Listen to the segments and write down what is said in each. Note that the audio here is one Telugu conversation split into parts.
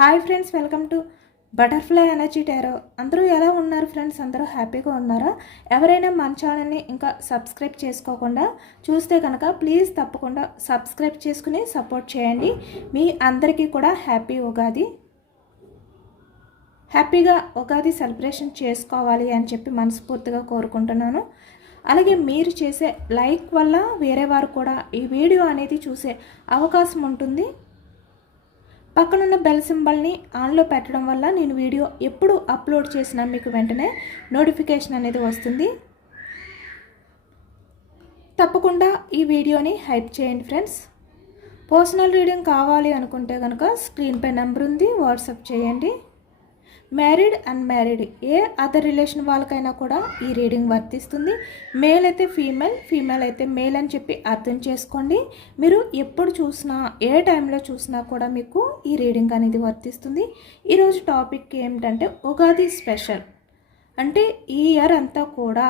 Hi friends, welcome to butterfly energy tarot. అందరూ ఎలా ఉన్నారు ఫ్రెండ్స్? అందరూ హ్యాపీగా ఉన్నారా? ఎవరైనా మన ఛానల్ని ఇంకా సబ్స్క్రైబ్ చేసుకోకుండా చూస్తే కనుక ప్లీజ్ తప్పకుండా సబ్స్క్రైబ్ చేసుకుని సపోర్ట్ చేయండి. మీ అందరికీ కూడా హ్యాపీ ఉగాది. హ్యాపీగా ఉగాది సెలబ్రేషన్ చేసుకోవాలి అని చెప్పి మనస్ఫూర్తిగా కోరుకుంటున్నాను. అలాగే మీరు చేసే లైక్ వల్ల వేరే వారు కూడా ఈ వీడియో అనేది చూసే అవకాశం ఉంటుంది. పక్కనున్న బెల్ సింబల్ని ఆన్లో పెట్టడం వల్ల నేను వీడియో ఎప్పుడు అప్లోడ్ చేసినా మీకు వెంటనే నోటిఫికేషన్ అనేది వస్తుంది. తప్పకుండా ఈ వీడియోని హైప్ చేయండి ఫ్రెండ్స్. పర్సనల్ రీడింగ్ కావాలి అనుకుంటే కనుక స్క్రీన్పై నెంబర్ ఉంది, వాట్సాప్ చేయండి. మ్యారీడ్ అన్మ్యారీడ్ ఏ అదర్ రిలేషన్ వాళ్ళకైనా కూడా ఈ రీడింగ్ వర్తిస్తుంది. మేల్ అయితే ఫీమేల్, ఫీమేల్ అయితే మేల్ అని చెప్పి అర్థం చేసుకోండి. మీరు ఎప్పుడు చూసినా ఏ టైంలో చూసినా కూడా మీకు ఈ రీడింగ్ అనేది వర్తిస్తుంది. ఈరోజు టాపిక్ ఏమిటంటే ఉగాది స్పెషల్. అంటే ఈ ఇయర్ అంతా కూడా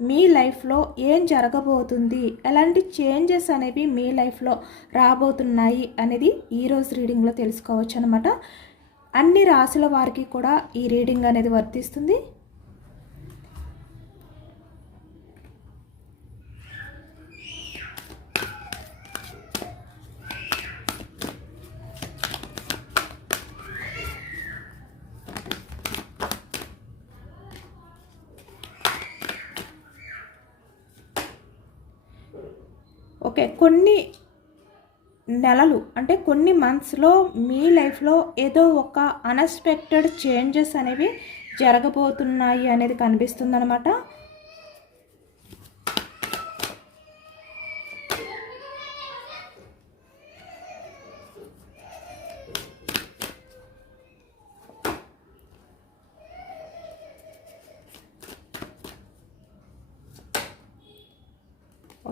మీ లైఫ్లో ఏం జరగబోతుంది, ఎలాంటి చేంజెస్ అనేవి మీ లైఫ్లో రాబోతున్నాయి అనేది ఈరోజు రీడింగ్లో తెలుసుకోవచ్చు అనమాట. అన్ని రాశుల వారికి కూడా ఈ రీడింగ్ అనేది వర్తిస్తుంది. ఓకే, కొన్ని నెలలు అంటే కొన్ని మంత్స్లో మీ లైఫ్లో ఏదో ఒక అన్ఎక్స్పెక్టెడ్ చేంజెస్ అనేవి జరగబోతున్నాయి అనేది కనిపిస్తుంది అనమాట.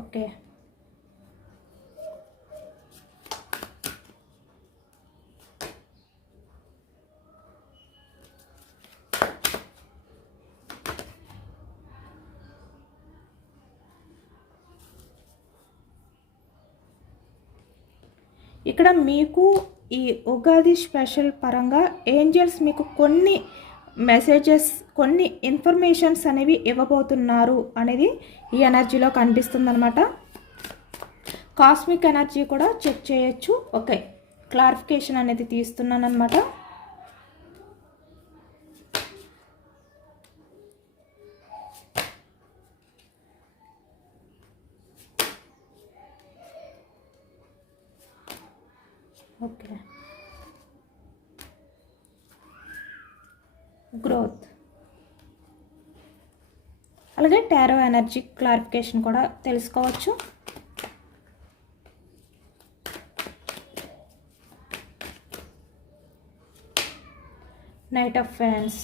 ఓకే, ఇక్కడ మీకు ఈ ఉగాది స్పెషల్ పరంగా ఏంజల్స్ మీకు కొన్ని మెసేజెస్, కొన్ని ఇన్ఫర్మేషన్స్ అనేవి ఇవ్వబోతున్నారు అనేది ఈ ఎనర్జీలో కనిపిస్తుంది అనమాట. కాస్మిక్ ఎనర్జీ కూడా చెక్ చేయొచ్చు. ఓకే, క్లారిఫికేషన్ అనేది తీస్తున్నాను అనమాట. ఓకే, గ్రోత్, అలాగే టారో ఎనర్జీ క్లారిఫికేషన్ కూడా తెలుసుకోవచ్చు. Night of fans,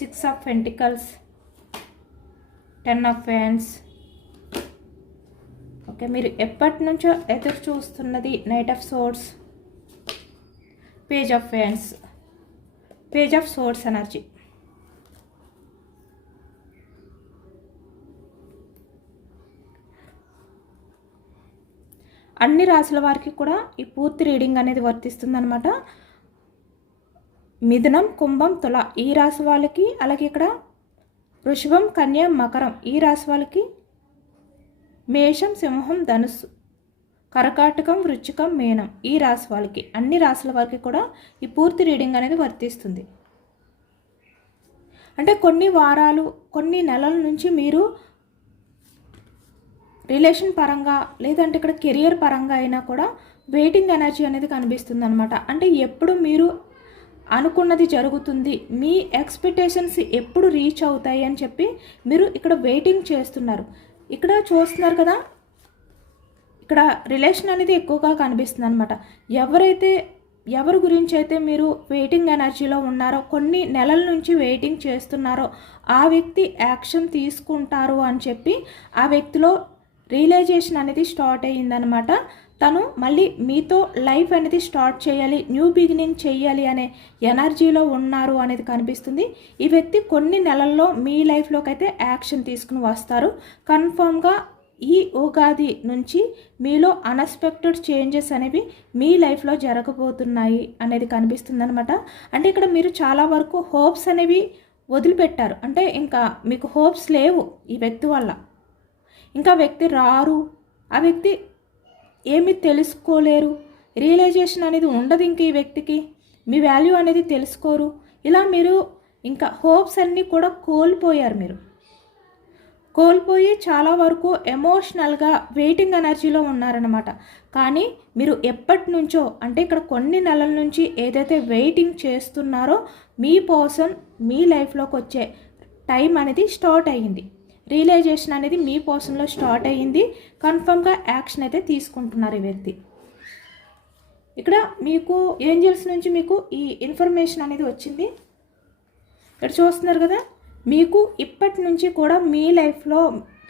6 of pentacles, 10 of fans. Okay, మీరు ఎప్పటి నుంచో ఎదురు చూస్తున్నది knight of swords, page of fans, page of swords energy. అన్ని రాశుల వారికి కూడా ఈ పూర్తి రీడింగ్ అనేది వర్తిస్తుంది అనమాట. మిథునం, కుంభం, తుల ఈ రాశి వాళ్ళకి, అలాగే ఇక్కడ వృషభం, కన్య, మకరం ఈ రాశి వాళ్ళకి, మేషం, సింహం, ధనుస్సు, కర్కాటకం, వృశ్చికం, మీనం ఈ రాశి వాళ్ళకి, అన్ని రాశుల వారికి కూడా ఈ పూర్తి రీడింగ్ అనేది వర్తిస్తుంది. అంటే కొన్ని వారాలు, కొన్ని నెలల నుంచి మీరు రిలేషన్ పరంగా లేదంటే ఇక్కడ కెరియర్ పరంగా అయినా కూడా వెయిటింగ్ ఎనర్జీ అనేది కనిపిస్తుంది అనమాట. అంటే ఎప్పుడు మీరు అనుకున్నది జరుగుతుంది, మీ ఎక్స్పెక్టేషన్స్ ఎప్పుడు రీచ్ అవుతాయి అని చెప్పి మీరు ఇక్కడ వెయిటింగ్ చేస్తున్నారు. ఇక్కడ చూస్తున్నారు కదా, ఇక్కడ రిలేషన్ అనేది ఎక్కువగా కనిపిస్తుంది అనమాట. ఎవరి గురించి అయితే మీరు వెయిటింగ్ ఎనర్జీలో ఉన్నారో, కొన్ని నెలల నుంచి వెయిటింగ్ చేస్తున్నారో ఆ వ్యక్తి యాక్షన్ తీసుకుంటారు అని చెప్పి ఆ వ్యక్తిలో రియలైజేషన్ అనేది స్టార్ట్ అయ్యిందనమాట. తను మళ్ళీ మీతో లైఫ్ అనేది స్టార్ట్ చేయాలి, న్యూ బిగినింగ్ చేయాలి అనే ఎనర్జీలో ఉన్నారు అనేది కనిపిస్తుంది. ఈ వ్యక్తి కొన్ని నెలల్లో మీ లైఫ్లోకి అయితే యాక్షన్ తీసుకుని వస్తారు. కన్ఫర్మ్గా ఈ ఉగాది నుంచి మీలో అన్ఎక్స్పెక్టెడ్ చేంజెస్ అనేవి మీ లైఫ్లో జరగబోతున్నాయి అనేది కనిపిస్తుంది అనమాట. అంటే ఇక్కడ మీరు చాలా వరకు హోప్స్ అనేవి వదిలిపెట్టారు. అంటే ఇంకా మీకు హోప్స్ లేవు ఈ వ్యక్తి వల్ల. ఇంకా వ్యక్తి రారు, ఆ వ్యక్తి ఏమీ తెలుసుకోలేరు, రియలైజేషన్ అనేది ఉండదు ఇంక ఈ వ్యక్తికి, మీ వాల్యూ అనేది తెలుసుకోరు. ఇలా మీరు ఇంకా హోప్స్ అన్నీ కూడా కోల్పోయారు. కోల్పోయి చాలా వరకు ఎమోషనల్గా వెయిటింగ్ ఎనర్జీలో ఉన్నారనమాట. కానీ మీరు ఎప్పటి నుంచో, అంటే ఇక్కడ కొన్ని నెలల నుంచి ఏదైతే వెయిటింగ్ చేస్తున్నారో మీ పర్సన్ మీ లైఫ్లోకి వచ్చే టైం అనేది స్టార్ట్ అయ్యింది. రియలైజేషన్ అనేది మీ పర్సన్లో స్టార్ట్ అయ్యింది. కన్ఫర్మ్గా యాక్షన్ అయితే తీసుకుంటున్నారు ఈ వ్యక్తి. ఇక్కడ మీకు ఏంజల్స్ నుంచి మీకు ఈ ఇన్ఫర్మేషన్ అనేది వచ్చింది. ఇక్కడ చూస్తున్నారు కదా, మీకు ఇప్పటి నుంచి కూడా మీ లైఫ్లో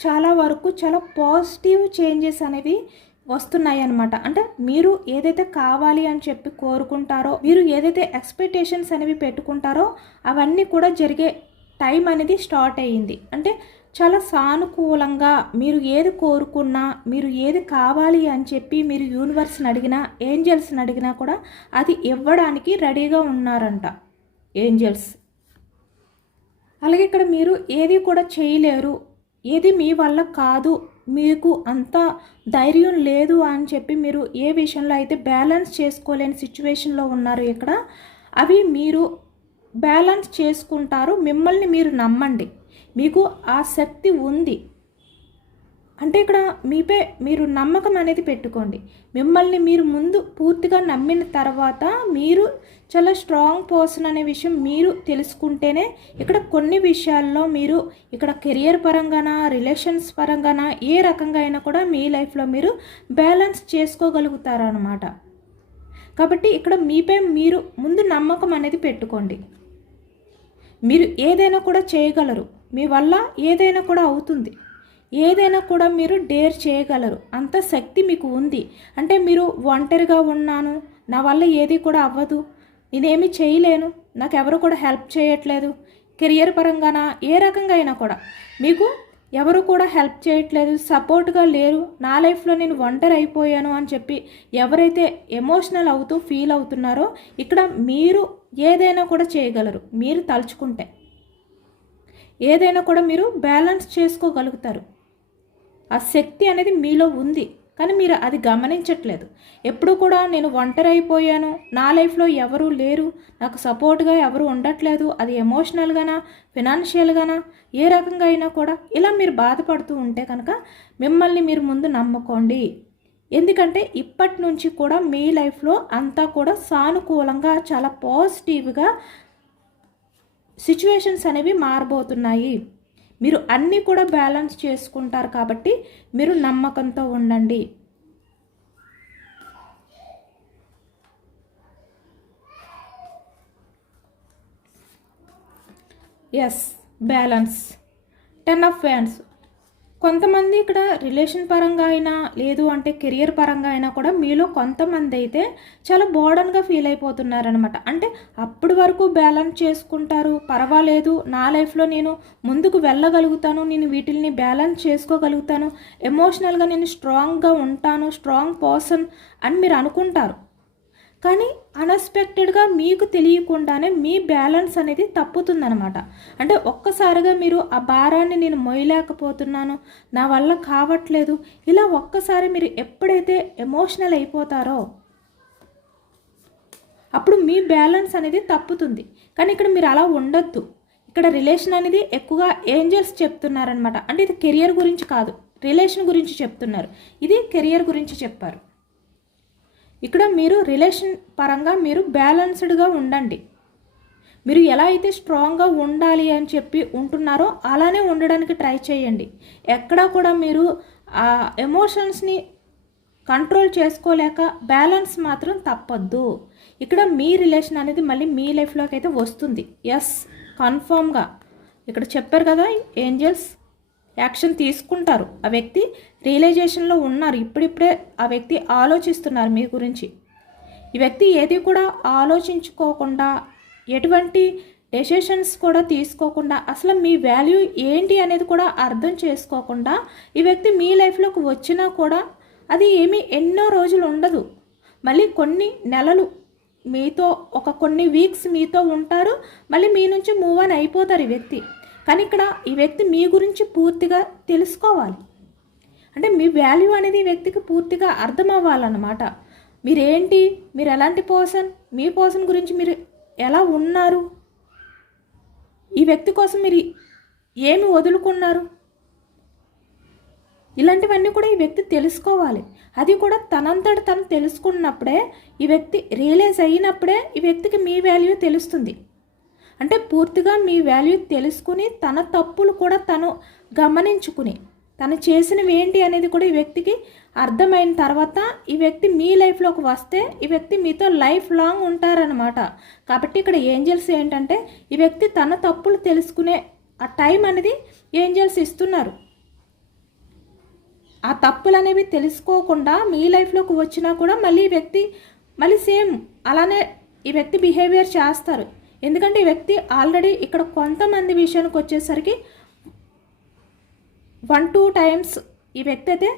చాలా వరకు చాలా పాజిటివ్ చేంజెస్ అనేవి వస్తున్నాయి అన్నమాట. అంటే మీరు ఏదైతే కావాలి అని చెప్పి కోరుకుంటారో, మీరు ఏదైతే ఎక్స్పెక్టేషన్స్ అనేవి పెట్టుకుంటారో అవన్నీ కూడా జరిగే టైం అనేది స్టార్ట్ అయ్యింది. అంటే చాలా సానుకూలంగా మీరు ఏది కోరుకున్నా, మీరు ఏది కావాలి అని చెప్పి మీరు యూనివర్స్ని అడిగినా, ఏంజల్స్ని అడిగినా కూడా అది ఇవ్వడానికి రెడీగా ఉన్నారంట ఏంజల్స్. అలాగే ఇక్కడ మీరు ఏది కూడా చేయలేరు, ఏది మీ వల్ల కాదు, మీకు అంత ధైర్యం లేదు అని చెప్పి మీరు ఏ విషయంలో అయితే బ్యాలెన్స్ చేసుకోలేని సిచ్యువేషన్లో ఉన్నారు ఇక్కడ, అవి మీరు బ్యాలెన్స్ చేసుకుంటారు. మిమ్మల్ని మీరు నమ్మండి, మీకు ఆ శక్తి ఉంది. అంటే ఇక్కడ మీపై మీరు నమ్మకం అనేది పెట్టుకోండి. మిమ్మల్ని మీరు ముందు పూర్తిగా నమ్మిన తర్వాత మీరు చాలా స్ట్రాంగ్ పర్సన్ అనే విషయం మీరు తెలుసుకుంటేనే ఇక్కడ కొన్ని విషయాల్లో మీరు ఇక్కడ కెరియర్ పరంగానా, రిలేషన్స్ పరంగానా, ఏ రకంగా అయినా కూడా మీ లైఫ్లో మీరు బ్యాలెన్స్ చేసుకోగలుగుతారు అన్నమాట. కాబట్టి ఇక్కడ మీపై మీరు ముందు నమ్మకం అనేది పెట్టుకోండి. మీరు ఏదైనా కూడా చేయగలరు, మీ వల్ల ఏదైనా కూడా అవుతుంది, ఏదైనా కూడా మీరు డేర్ చేయగలరు, అంత శక్తి మీకు ఉంది. అంటే మీరు ఒంటరిగా ఉన్నాను, నా వల్ల ఏది కూడా అవ్వదు, నేనేమి చేయలేను, నాకు ఎవరు కూడా హెల్ప్ చేయట్లేదు, కెరియర్ పరంగానా ఏ రకంగా అయినా కూడా మీకు ఎవరు కూడా హెల్ప్ చేయట్లేదు, సపోర్ట్గా లేరు, నా లైఫ్లో నేను ఒంటరి అయిపోయాను అని చెప్పి ఎవరైతే ఎమోషనల్ అవుతూ ఫీల్ అవుతున్నారో ఇక్కడ మీరు ఏదైనా కూడా చేయగలరు. మీరు తలుచుకుంటే ఏదైనా కూడా మీరు బ్యాలెన్స్ చేసుకోగలుగుతారు. ఆ శక్తి అనేది మీలో ఉంది, కానీ మీరు అది గమనించట్లేదు. ఎప్పుడు కూడా నేను ఒంటరి అయిపోయాను, నా లైఫ్లో ఎవరూ లేరు, నాకు సపోర్ట్గా ఎవరు ఉండట్లేదు, అది ఎమోషనల్గానా ఫినాన్షియల్గానా ఏ రకంగా అయినా కూడా ఇలా మీరు బాధపడుతూ ఉంటే కనుక మిమ్మల్ని మీరు ముందు నమ్ముకోండి. ఎందుకంటే ఇప్పటి నుంచి కూడా మీ లైఫ్లో అంతా కూడా సానుకూలంగా చాలా పాజిటివ్గా సిచ్యువేషన్స్ అనేవి మారబోతున్నాయి. మీరు అన్నీ కూడా బ్యాలెన్స్ చేసుకుంటారు కాబట్టి మీరు నమ్మకంతో ఉండండి. Yes, balance. 10 of Wands. కొంతమంది ఇక్కడ రిలేషన్ పరంగా అయినా లేదు అంటే కెరియర్ పరంగా అయినా కూడా మీలో కొంతమంది అయితే చాలా బోర్డన్గా ఫీల్ అయిపోతున్నారనమాట. అంటే అప్పటి వరకు బ్యాలెన్స్ చేసుకుంటారు, పర్వాలేదు, నా లైఫ్లో నేను ముందుకు వెళ్ళగలుగుతాను, నేను వీటిని బ్యాలెన్స్ చేసుకోగలుగుతాను, ఎమోషనల్గా నేను స్ట్రాంగ్గా ఉంటాను, స్ట్రాంగ్ పర్సన్ అని మీరు అనుకుంటారు. కానీ అన్ఎక్స్పెక్టెడ్గా మీకు తెలియకుండానే మీ బ్యాలెన్స్ అనేది తప్పుతుందనమాట. అంటే ఒక్కసారిగా మీరు ఆ భారాన్ని నేను మోయలేకపోతున్నాను, నా వల్ల కావట్లేదు, ఇలా ఒక్కసారి మీరు ఎప్పుడైతే ఎమోషనల్ అయిపోతారో అప్పుడు మీ బ్యాలెన్స్ అనేది తప్పుతుంది. కానీ ఇక్కడ మీరు అలా ఉండొద్దు. ఇక్కడ రిలేషన్ అనేది ఎక్కువగా ఏంజల్స్ చెప్తున్నారనమాట. అంటే ఇది కెరియర్ గురించి కాదు, రిలేషన్ గురించి చెప్తున్నారు, ఇది కెరియర్ గురించి చెప్పారు. ఇక్కడ మీరు రిలేషన్ పరంగా మీరు బ్యాలెన్స్డ్గా ఉండండి. మీరు ఎలా అయితే స్ట్రాంగ్గా ఉండాలి అని చెప్పి ఉంటున్నారో అలానే ఉండడానికి ట్రై చేయండి. ఎక్కడా కూడా మీరు ఆ ఎమోషన్స్ని కంట్రోల్ చేసుకోలేక బ్యాలెన్స్ మాత్రం తప్పొద్దు. ఇక్కడ మీ రిలేషన్ అనేది మళ్ళీ మీ లైఫ్లోకి అయితే వస్తుంది. ఎస్, కన్ఫర్మ్గా ఇక్కడ చెప్పారు కదా ఏంజల్స్, యాక్షన్ తీసుకుంటారు. ఆ వ్యక్తి రియలైజేషన్లో ఉన్నారు, ఇప్పుడిప్పుడే ఆ వ్యక్తి ఆలోచిస్తున్నారు మీ గురించి. ఈ వ్యక్తి ఏది కూడా ఆలోచించుకోకుండా ఎటువంటి డెసిషన్స్ కూడా తీసుకోకుండా, అసలు మీ వాల్యూ ఏంటి అనేది కూడా అర్థం చేసుకోకుండా ఈ వ్యక్తి మీ లైఫ్లోకి వచ్చినా కూడా అది ఏమీ ఎన్నో రోజులు ఉండదు. మళ్ళీ కొన్ని నెలలు మీతో, కొన్ని వీక్స్ మీతో ఉంటారు, మళ్ళీ మీ నుంచి మూవ్ ఆన్ అయిపోతారు ఈ వ్యక్తి. కానీ ఇక్కడ ఈ వ్యక్తి మీ గురించి పూర్తిగా తెలుసుకోవాలి. అంటే మీ వాల్యూ అనేది ఈ వ్యక్తికి పూర్తిగా అర్థం అవ్వాలన్నమాట. మీరేంటి, మీరు ఎలాంటి పర్సన్, మీ పర్సన్ గురించి మీరు ఎలా ఉన్నారు, ఈ వ్యక్తి కోసం మీరు ఏమి వదులుకున్నారు, ఇలాంటివన్నీ కూడా ఈ వ్యక్తి తెలుసుకోవాలి. అది కూడా తనంతట తను తెలుసుకున్నప్పుడే, ఈ వ్యక్తి రియలైజ్ అయినప్పుడే ఈ వ్యక్తికి మీ వాల్యూ తెలుస్తుంది. అంటే పూర్తిగా మీ వాల్యూ తెలుసుకుని తన తప్పులు కూడా తను గమనించుకుని తను చేసినవి ఏంటి అనేది కూడా ఈ వ్యక్తికి అర్థమైన తర్వాత ఈ వ్యక్తి మీ లైఫ్లోకి వస్తే ఈ వ్యక్తి మీతో లైఫ్ లాంగ్ ఉంటారనమాట. కాబట్టి ఇక్కడ ఏంజల్స్ ఏంటంటే ఈ వ్యక్తి తన తప్పులు తెలుసుకునే ఆ టైం అనేది ఏంజల్స్ ఇస్తున్నారు. ఆ తప్పులు అనేవి తెలుసుకోకుండా మీ లైఫ్లోకి వచ్చినా కూడా మళ్ళీ ఈ వ్యక్తి మళ్ళీ సేమ్ అలానే ఈ వ్యక్తి బిహేవియర్ చేస్తారు. ఎందుకంటే ఈ వ్యక్తి ఆల్రెడీ ఇక్కడ కొంతమంది విషయానికి వచ్చేసరికి 1-2 టైమ్స్ ఈ వ్యక్తి అయితే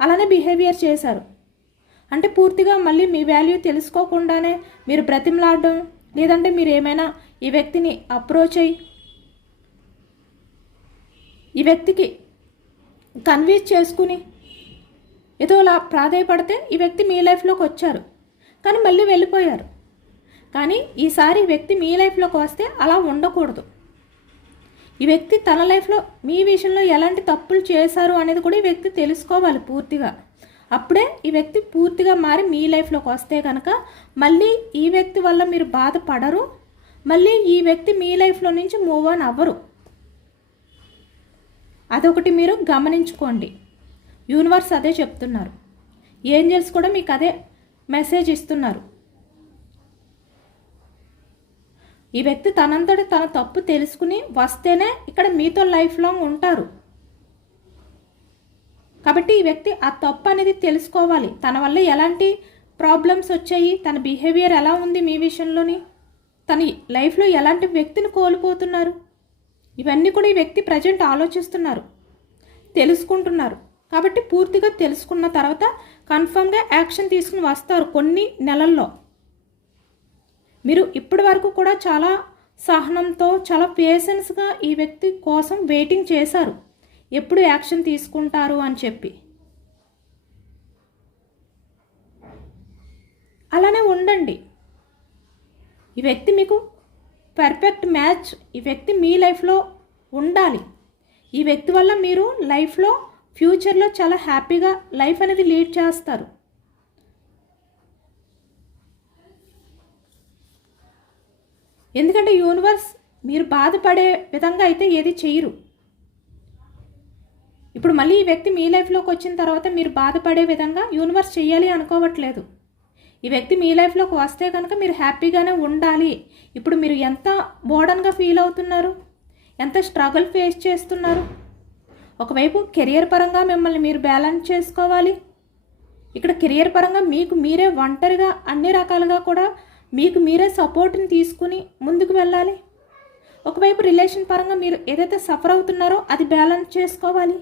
అలానే బిహేవియర్ చేశారు. అంటే పూర్తిగా మళ్ళీ మీ వాల్యూ తెలుసుకోకుండానే మీరు బ్రతిమలాడడం, లేదంటే మీరు ఏమైనా ఈ వ్యక్తిని అప్రోచ్ అయ్యి ఈ వ్యక్తికి కన్విన్స్ చేసుకుని ఏదో అలా ప్రాధాయపడితే ఈ వ్యక్తి మీ లైఫ్లోకి వచ్చారు, కానీ మళ్ళీ వెళ్ళిపోయారు. కానీ ఈసారి ఈ వ్యక్తి మీ లైఫ్లోకి వస్తే అలా ఉండకూడదు. ఈ వ్యక్తి తన లైఫ్లో మీ విషయంలో ఎలాంటి తప్పులు చేశారు అనేది కూడా ఈ వ్యక్తి తెలుసుకోవాలి పూర్తిగా. అప్పుడే ఈ వ్యక్తి పూర్తిగా మారి మీ లైఫ్లోకి వస్తే కనుక మళ్ళీ ఈ వ్యక్తి వల్ల మీరు బాధపడరు, మళ్ళీ ఈ వ్యక్తి మీ లైఫ్లో నుంచి మూవ్ ఆన్ అవ్వరు. అదొకటి మీరు గమనించుకోండి. యూనివర్స్ అదే చెప్తున్నారు, ఏంజల్స్ కూడా మీకు అదే మెసేజ్ ఇస్తున్నారు. ఈ వ్యక్తి తనంతట తన తప్పు తెలుసుకుని వస్తేనే ఇక్కడ మీతో లైఫ్ లాంగ్ ఉంటారు. కాబట్టి ఈ వ్యక్తి ఆ తప్పు అనేది తెలుసుకోవాలి. తన వల్ల ఎలాంటి ప్రాబ్లమ్స్ వచ్చాయి, తన బిహేవియర్ ఎలా ఉంది మీ విషయంలోని, తన లైఫ్లో ఎలాంటి వ్యక్తిని కోల్పోతున్నారు, ఇవన్నీ కూడా ఈ వ్యక్తి ప్రజెంట్ ఆలోచిస్తున్నారు, తెలుసుకుంటున్నారు. కాబట్టి పూర్తిగా తెలుసుకున్న తర్వాత కన్ఫర్మ్గా యాక్షన్ తీసుకుని వస్తారు కొన్ని నెలల్లో. మీరు ఇప్పటి వరకు కూడా చాలా సహనంతో, చాలా పేషెన్స్గా ఈ వ్యక్తి కోసం వెయిటింగ్ చేశారు, ఎప్పుడు యాక్షన్ తీసుకుంటారు అని చెప్పి. అలానే ఉండండి. ఈ వ్యక్తి మీకు పర్ఫెక్ట్ మ్యాచ్. ఈ వ్యక్తి మీ లైఫ్లో ఉండాలి. ఈ వ్యక్తి వల్ల మీరు లైఫ్లో ఫ్యూచర్లో చాలా హ్యాపీగా లైఫ్ అనేది లీడ్ చేస్తారు. ఎందుకంటే యూనివర్స్ మీరు బాధపడే విధంగా అయితే ఏది చేయరు. ఇప్పుడు మళ్ళీ ఈ వ్యక్తి మీ లైఫ్లోకి వచ్చిన తర్వాత మీరు బాధపడే విధంగా యూనివర్స్ చేయాలి అనుకోవట్లేదు. ఈ వ్యక్తి మీ లైఫ్లోకి వస్తే కనుక మీరు హ్యాపీగానే ఉండాలి. ఇప్పుడు మీరు ఎంత మోడర్న్గా ఫీల్ అవుతున్నారు, ఎంత స్ట్రగుల్ ఫేస్ చేస్తున్నారు. ఒకవైపు కెరియర్ పరంగా మిమ్మల్ని మీరు బ్యాలెన్స్ చేసుకోవాలి. ఇక్కడ కెరియర్ పరంగా మీకు మీరే ఒంటరిగా అన్ని రకాలుగా కూడా మీకు మీరే సపోర్ట్ని తీసుకుని ముందుకు వెళ్ళాలి. ఒకవైపు రిలేషన్ పరంగా మీరు ఏదైతే సఫర్ అవుతున్నారో అది బ్యాలెన్స్ చేసుకోవాలి.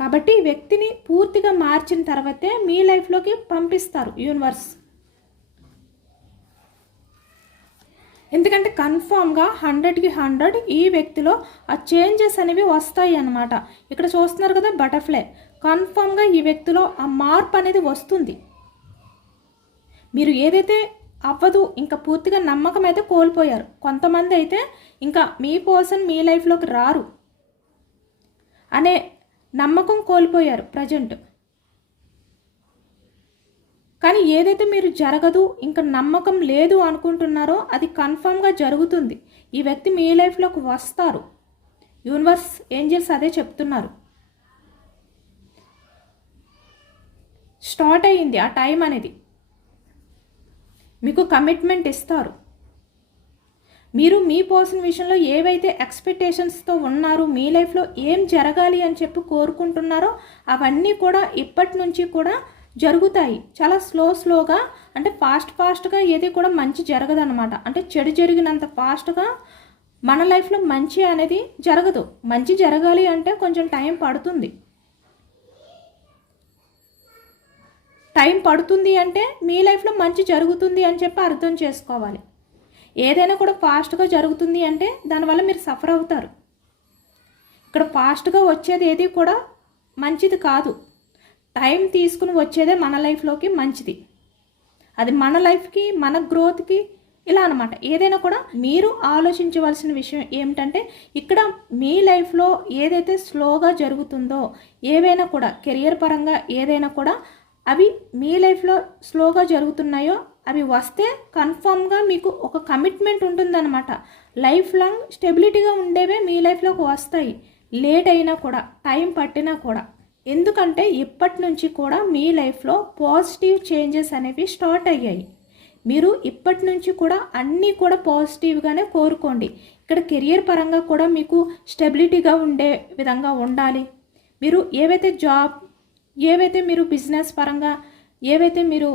కాబట్టి ఈ వ్యక్తిని పూర్తిగా మార్చిన తర్వాతే మీ లైఫ్లోకి పంపిస్తారు యూనివర్స్. ఎందుకంటే కన్ఫామ్గా 100కి 100 ఈ వ్యక్తిలో ఆ చేంజెస్ అనేవి వస్తాయి అన్నమాట. ఇక్కడ చూస్తున్నారు కదా బటర్ఫ్లై, కన్ఫామ్గా ఈ వ్యక్తిలో ఆ మార్పు అనేది వస్తుంది. మీరు ఏదైతే అవ్వదు ఇంకా పూర్తిగా నమ్మకం అయితే కోల్పోయారు. కొంతమంది అయితే ఇంకా మీ పర్సన్ మీ లైఫ్లోకి రారు అనే నమ్మకం కోల్పోయారు ప్రజెంట్. కానీ ఏదైతే మీరు జరగదు ఇంకా నమ్మకం లేదు అనుకుంటున్నారో అది కన్ఫర్మ్గా జరుగుతుంది. ఈ వ్యక్తి మీ లైఫ్లోకి వస్తారు. యూనివర్స్ ఏంజల్స్ అదే చెప్తున్నారు. స్టార్ట్ అయ్యింది ఆ టైం అనేది. మీకు కమిట్మెంట్ ఇస్తారు. మీరు మీ పర్సన్ విషయంలో ఏవైతే ఎక్స్పెక్టేషన్స్తో ఉన్నారో, మీ లైఫ్లో ఏం జరగాలి అని చెప్పి కోరుకుంటున్నారో అవన్నీ కూడా ఇప్పటి నుంచి కూడా జరుగుతాయి. చాలా స్లోగా, అంటే ఫాస్ట్గా ఏది కూడా మంచి జరగదన్నమాట. అంటే చెడు జరిగినంత ఫాస్ట్గా మన లైఫ్లో మంచి అనేది జరగదు. మంచి జరగాలి అంటే కొంచెం టైం పడుతుంది. టైం పడుతుంది అంటే మీ లైఫ్లో మంచి జరుగుతుంది అని చెప్పి అర్థం చేసుకోవాలి. ఏదైనా కూడా ఫాస్ట్గా జరుగుతుంది అంటే దానివల్ల మీరు సఫర్ అవుతారు. ఇక్కడ ఫాస్ట్గా వచ్చేది ఏది కూడా మంచిది కాదు. టైం తీసుకుని వచ్చేదే మన లైఫ్లోకి మంచిది. అది మన లైఫ్కి, మన గ్రోత్కి ఇలా అనమాట. ఏదైనా కూడా మీరు ఆలోచించవలసిన విషయం ఏమిటంటే, ఇక్కడ మీ లైఫ్లో ఏదైతే స్లోగా జరుగుతుందో, ఏవైనా కూడా కెరియర్ పరంగా ఏదైనా కూడా అవి మీ లైఫ్లో స్లోగా జరుగుతున్నాయో అవి వస్తే కన్ఫామ్గా మీకు ఒక కమిట్మెంట్ ఉంటుందన్నమాట. లైఫ్ లాంగ్ స్టెబిలిటీగా ఉండేవే మీ లైఫ్లోకి వస్తాయి. లేట్ అయినా కూడా, టైం పట్టినా కూడా. ఎందుకంటే ఇప్పటి నుంచి కూడా మీ లైఫ్లో పాజిటివ్ చేంజెస్ అనేవి స్టార్ట్ అయ్యాయి. మీరు ఇప్పటి నుంచి కూడా అన్నీ కూడా పాజిటివ్గానే కోరుకోండి. ఇక్కడ కెరియర్ పరంగా కూడా మీకు స్టెబిలిటీగా ఉండే విధంగా ఉండాలి. మీరు ఏవైతే మీరు బిజినెస్ పరంగా ఏవైతే మీరు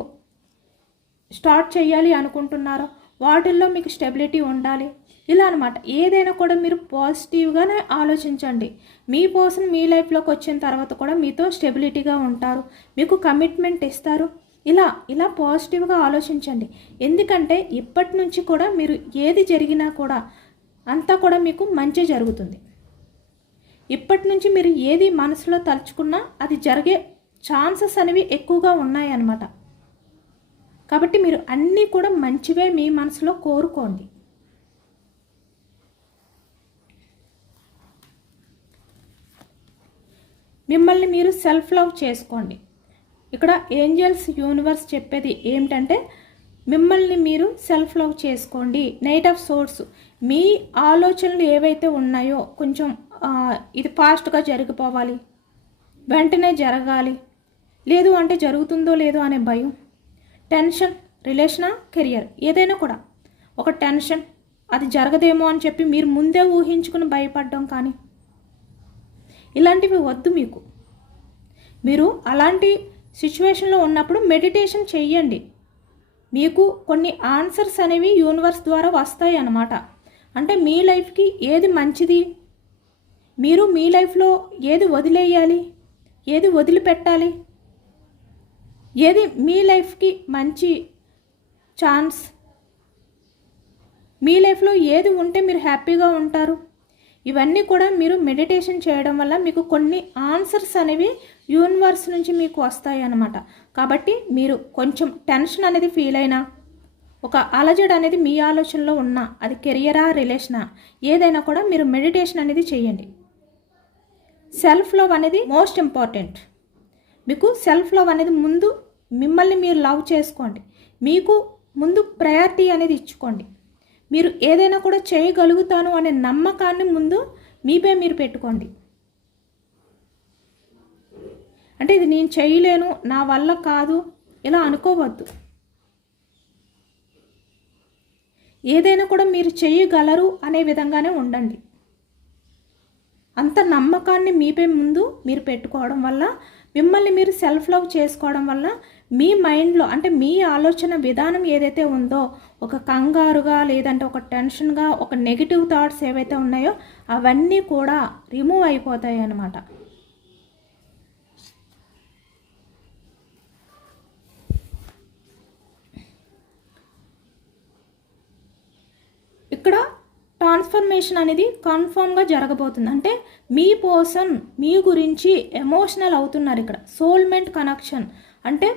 స్టార్ట్ చేయాలి అనుకుంటున్నారో వాటిల్లో మీకు స్టెబిలిటీ ఉండాలి. ఇలా అనమాట. ఏదైనా కూడా మీరు పాజిటివ్గానే ఆలోచించండి. మీ పర్సన్ మీ లైఫ్లోకి వచ్చిన తర్వాత కూడా మీతో స్టెబిలిటీగా ఉంటారు, మీకు కమిట్మెంట్ ఇస్తారు. ఇలా పాజిటివ్గా ఆలోచించండి. ఎందుకంటే ఇప్పటి నుంచి కూడా మీరు ఏది జరిగినా కూడా అంతా కూడా మీకు మంచి జరుగుతుంది. ఇప్పటి నుంచి మీరు ఏది మనసులో తలుచుకున్నా అది జరిగే ఛాన్సెస్ అనేవి ఎక్కువగా ఉన్నాయన్నమాట. కాబట్టి మీరు అన్నీ కూడా మంచివే మీ మనసులో కోరుకోండి. మిమ్మల్ని మీరు సెల్ఫ్ లవ్ చేసుకోండి. ఇక్కడ ఏంజల్స్ యూనివర్స్ చెప్పేది ఏమిటంటే, మిమ్మల్ని మీరు సెల్ఫ్ లవ్ చేసుకోండి. నైట్ ఆఫ్ సోర్స్ మీ ఆలోచనలు ఏవైతే ఉన్నాయో కొంచెం ఇది ఫాస్ట్గా జరిగిపోవాలి, వెంటనే జరగాలి, లేదు అంటే జరుగుతుందో లేదో అనే భయం, టెన్షన్, రిలేషనా, కెరియర్ ఏదైనా కూడా ఒక టెన్షన్, అది జరగదేమో అని చెప్పి మీరు ముందే ఊహించుకుని భయపడడం కానీ ఇలాంటివి వద్దు మీకు. మీరు అలాంటి సిచ్యువేషన్లో ఉన్నప్పుడు మెడిటేషన్ చెయ్యండి. మీకు కొన్ని ఆన్సర్స్ అనేవి యూనివర్స్ ద్వారా వస్తాయి అన్నమాట. అంటే మీ లైఫ్కి ఏది మంచిది, మీరు మీ లైఫ్లో ఏది వదిలేయాలి, ఏది వదిలిపెట్టాలి, ఏది మీ లైఫ్కి మంచి ఛాన్స్, మీ లైఫ్లో ఏది ఉంటే మీరు హ్యాపీగా ఉంటారు, ఇవన్నీ కూడా మీరు మెడిటేషన్ చేయడం వల్ల మీకు కొన్ని ఆన్సర్స్ అనేవి యూనివర్స్ నుంచి మీకు వస్తాయి అన్నమాట. కాబట్టి మీరు కొంచెం టెన్షన్ అనేది ఫీల్ అయినా, ఒక అలజడి అనేది మీ ఆలోచనలో ఉన్నా, అది కెరియరా, రిలేషనా, ఏదైనా కూడా మీరు మెడిటేషన్ అనేది చేయండి. సెల్ఫ్ లవ్ అనేది మోస్ట్ ఇంపార్టెంట్. మీకు సెల్ఫ్ లవ్ అనేది ముందు మిమ్మల్ని మీరు లవ్ చేసుకోండి. మీకు ముందు ప్రయారిటీ అనేది ఇచ్చుకోండి. మీరు ఏదైనా కూడా చేయగలుగుతాను అనే నమ్మకాన్ని ముందు మీపై మీరు పెట్టుకోండి. అంటే ఇది నేను చేయలేను, నా వల్ల కాదు, ఇలా అనుకోవద్దు. ఏదైనా కూడా మీరు చేయగలరు అనే విధంగానే ఉండండి. అంత నమ్మకాన్ని మీపై ముందు మీరు పెట్టుకోవడం వల్ల, మిమ్మల్ని మీరు సెల్ఫ్ లవ్ చేసుకోవడం వల్ల మీ మైండ్లో, అంటే మీ ఆలోచన విధానం ఏదైతే ఉందో, ఒక కంగారుగా, లేదంటే ఒక టెన్షన్గా, ఒక నెగిటివ్ థాట్స్ ఏవైతే ఉన్నాయో అవన్నీ కూడా రిమూవ్ అయిపోతాయి అన్నమాట. ఇక్కడ ట్రాన్స్ఫర్మేషన్ అనేది కన్ఫర్మ్గా జరగబోతుంది. అంటే మీ పర్సన్ మీ గురించి ఎమోషనల్ అవుతున్నారు. ఇక్కడ సోల్మెంట్ కనెక్షన్ అంటే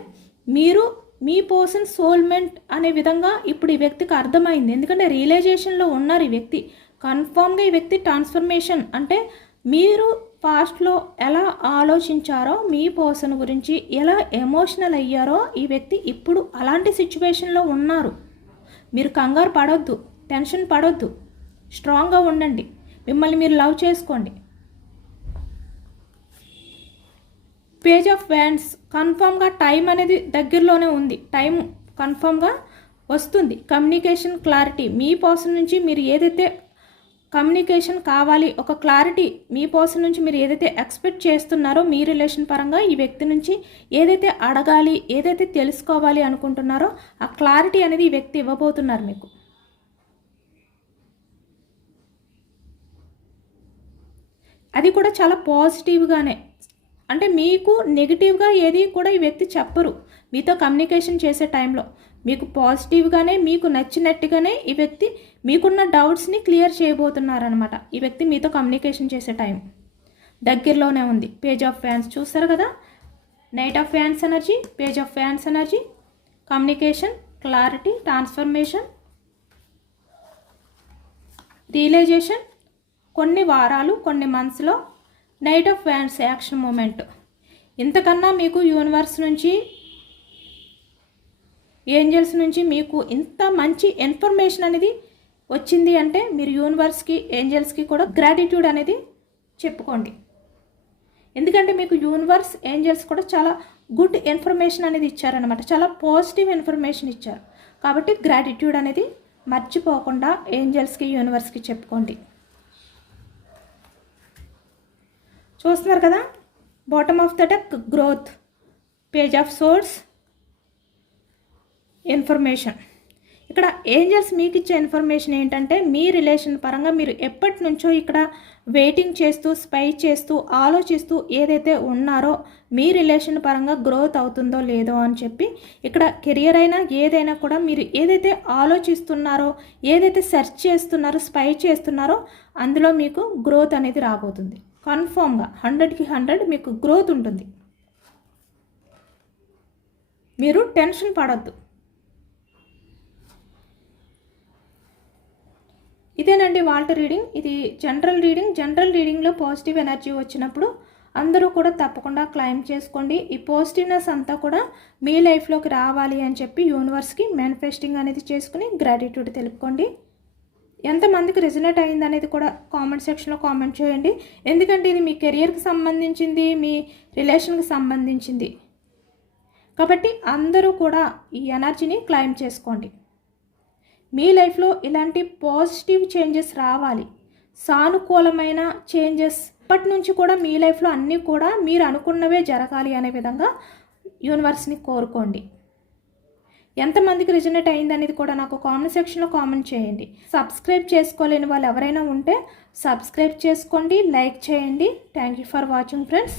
మీరు మీ పర్సన్ సోల్మెంట్ అనే విధంగా ఇప్పుడు ఈ వ్యక్తికి అర్థమైంది. ఎందుకంటే రియలైజేషన్లో ఉన్నారు ఈ వ్యక్తి. కన్ఫర్మ్గా ఈ వ్యక్తి ట్రాన్స్ఫర్మేషన్ అంటే మీరు పాస్ట్లో ఎలా ఆలోచించారో, మీ పర్సన్ గురించి ఎలా ఎమోషనల్ అయ్యారో ఈ వ్యక్తి ఇప్పుడు అలాంటి సిచ్యువేషన్లో ఉన్నారు. మీరు కంగారు పడొద్దు, టెన్షన్ పడొద్దు, స్ట్రాంగ్గా ఉండండి, మిమ్మల్ని మీరు లవ్ చేసుకోండి. పేజ్ ఆఫ్ వ్యాండ్స్ కన్ఫామ్గా టైం అనేది దగ్గరలోనే ఉంది. టైం కన్ఫామ్గా వస్తుంది. కమ్యూనికేషన్ క్లారిటీ, మీ పర్సన్ నుంచి మీరు ఏదైతే కమ్యూనికేషన్ కావాలి, ఒక క్లారిటీ మీ పర్సన్ నుంచి మీరు ఏదైతే ఎక్స్పెక్ట్ చేస్తున్నారో మీ రిలేషన్ పరంగా ఈ వ్యక్తి నుంచి ఏదైతే అడగాలి, ఏదైతే తెలుసుకోవాలి అనుకుంటున్నారో ఆ క్లారిటీ అనేది ఈ వ్యక్తి ఇవ్వబోతున్నారు మీకు. అది కూడా చాలా పాజిటివ్గానే, అంటే మీకు నెగిటివ్గా ఏది కూడా ఈ వ్యక్తి చెప్పరు. మీతో కమ్యూనికేషన్ చేసే టైంలో మీకు పాజిటివ్గానే, మీకు నచ్చినట్టుగానే ఈ వ్యక్తి మీకున్న డౌట్స్ని క్లియర్ చేయబోతున్నారనమాట. ఈ వ్యక్తి మీతో కమ్యూనికేషన్ చేసే టైం దగ్గరలోనే ఉంది. పేజ్ ఆఫ్ ఫ్యాన్స్ చూస్తారు కదా, నైట్ ఆఫ్ ఫ్యాన్స్ ఎనర్జీ, పేజ్ ఆఫ్ ఫ్యాన్స్ energy, communication, clarity, transformation, realization, కొన్ని వారాలు, కొన్ని మంత్స్లో knight of wands action moment. ఇంతకన్నా మీకు యూనివర్స్ నుంచి, ఏంజల్స్ నుంచి మీకు ఇంత మంచి ఇన్ఫర్మేషన్ అనేది వచ్చింది అంటే మీరు యూనివర్స్కి, ఏంజల్స్కి కూడా గ్రాటిట్యూడ్ అనేది చెప్పుకోండి. ఎందుకంటే మీకు యూనివర్స్, ఏంజల్స్ కూడా చాలా గుడ్ ఇన్ఫర్మేషన్ అనేది ఇచ్చారనమాట, చాలా పాజిటివ్ ఇన్ఫర్మేషన్ ఇచ్చారు. కాబట్టి గ్రాటిట్యూడ్ అనేది మర్చిపోకుండా ఏంజల్స్కి, యూనివర్స్కి చెప్పుకోండి. చూస్తున్నారు కదా, bottom of the deck growth, page of swords, information. ఇక్కడ ఏంజల్స్ మీకు ఇచ్చే ఇన్ఫర్మేషన్ ఏంటంటే మీ రిలేషన్ పరంగా మీరు ఎప్పటి నుంచో ఇక్కడ వెయిటింగ్ చేస్తూ, స్పై చేస్తూ, ఆలోచిస్తూ ఏదైతే ఉన్నారో మీ రిలేషన్ పరంగా గ్రోత్ అవుతుందో లేదో అని చెప్పి, ఇక్కడ కెరియర్ అయినా ఏదైనా కూడా మీరు ఏదైతే ఆలోచిస్తున్నారో, ఏదైతే సెర్చ్ చేస్తున్నారో, స్పై చేస్తున్నారో అందులో మీకు గ్రోత్ అనేది రాబోతుంది. కన్ఫామ్గా 100కి 100 మీకు గ్రోత్ ఉంటుంది. మీరు టెన్షన్ పడద్దు. ఇదేనండి వాళ్ళ రీడింగ్. ఇది జనరల్ రీడింగ్. జనరల్ రీడింగ్లో పాజిటివ్ ఎనర్జీ వచ్చినప్పుడు అందరూ కూడా తప్పకుండా క్లైమ్ చేసుకోండి. ఈ పాజిటివ్నెస్ అంతా కూడా మీ లైఫ్లోకి రావాలి అని చెప్పి యూనివర్స్కి మేనిఫెస్టింగ్ అనేది చేసుకుని గ్రాటిట్యూడ్ తెలుపుకోండి. ఎంతమందికి రిజనేట్ అయింది అనేది కూడా కామెంట్ సెక్షన్లో కామెంట్ చేయండి. ఎందుకంటే ఇది మీ కెరియర్కి సంబంధించింది, మీ రిలేషన్కి సంబంధించింది కాబట్టి అందరూ కూడా ఈ ఎనర్జీని క్లైమ్ చేసుకోండి. మీ లైఫ్లో ఇలాంటి పాజిటివ్ చేంజెస్ రావాలి, సానుకూలమైన చేంజెస్ ఇప్పటి నుంచి కూడా మీ లైఫ్లో అన్నీ కూడా మీరు అనుకున్నవే జరగాలి అనే విధంగా యూనివర్స్ని కోరుకోండి. ఎంతమందికి రిజనేట్ అయింది అనేది కూడా నాకు కామెంట్ సెక్షన్లో కామెంట్ చేయండి. సబ్స్క్రైబ్ చేసుకోలేని వాళ్ళు ఎవరైనా ఉంటే సబ్స్క్రైబ్ చేసుకోండి, లైక్ చేయండి. Thank you for watching friends.